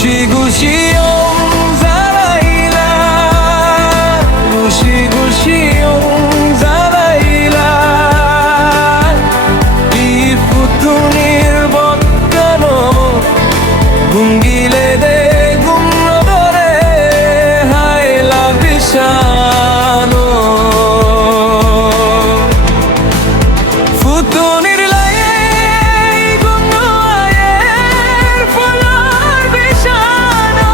Gushi gushi om zalaila, gushi gushi om zalaila. Ifutunir bokkano gungile de gumnodore haila bishano. Futunir laye gumno ayer fular bishano.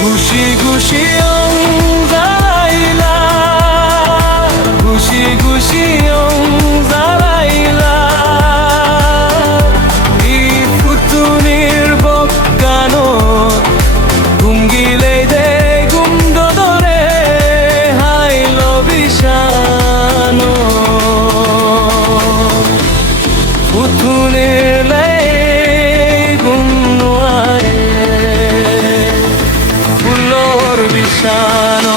Gushi gushi om zalaila, gushi gushi om zalaila. Ifutunir bokkano gungile de gumdodore hailo bishano. Futunir lay gumno aye fulor bishano.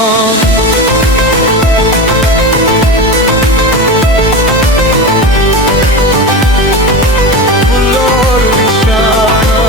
Fulor bishano.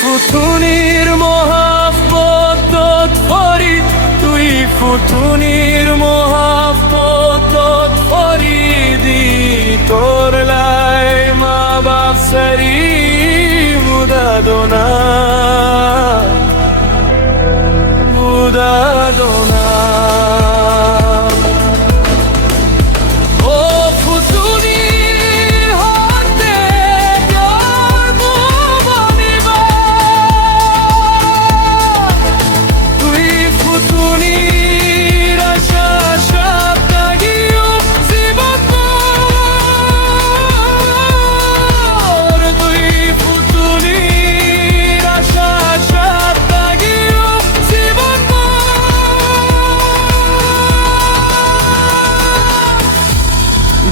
Futunir mohabbatot farid, tui futunir mohabbatot faridi. Tor lai ma bap sari budadona, budadona.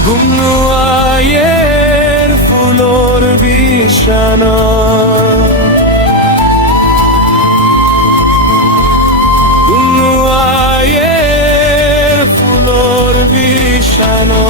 Gumno ayer fulor bishano. Gumno ayer fulor bishano.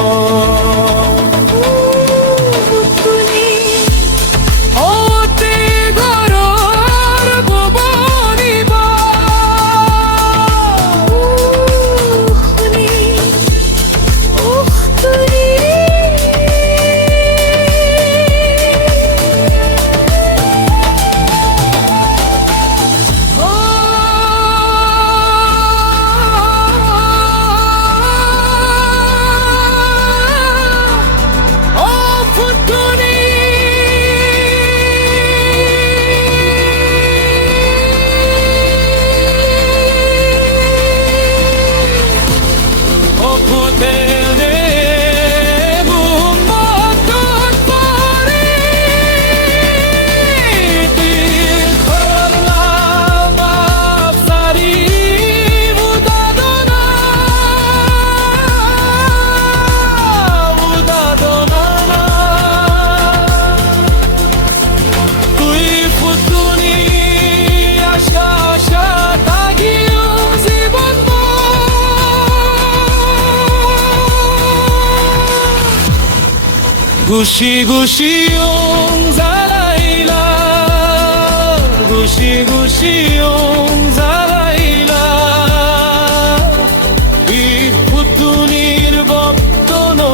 Gushi gushi om zalaila, gushi gushi om zalaila. Ifutunir bokkono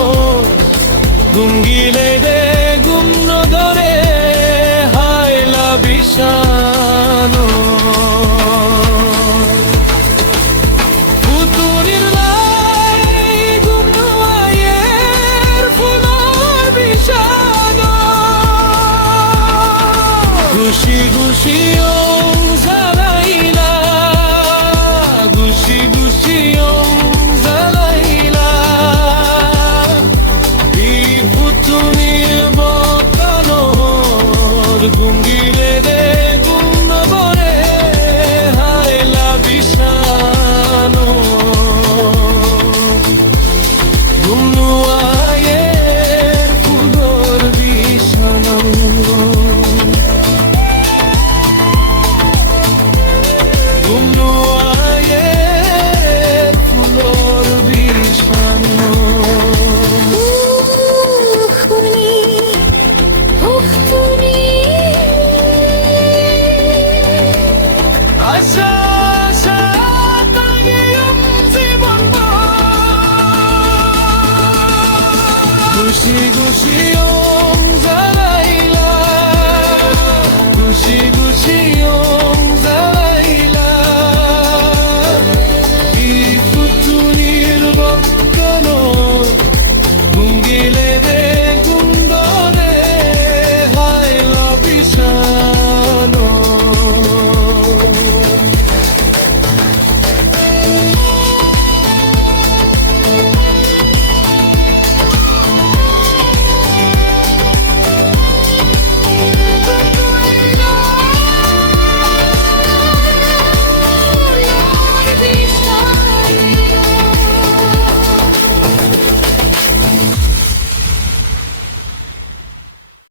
gungile de gumnodore haila bishano. গুছিয়ং জালাইলা গুছিয়ং জালাইলা বিপুতুনির বকানোর গুঙ্গিরে দে গুণবরে হাইলা বিশানো গুমনুয়ায়ের floor বিশানো গুমনুয়ায়ের floor বিশানো আশা আশা তাগিয়ম জীবন গুছি গুছিও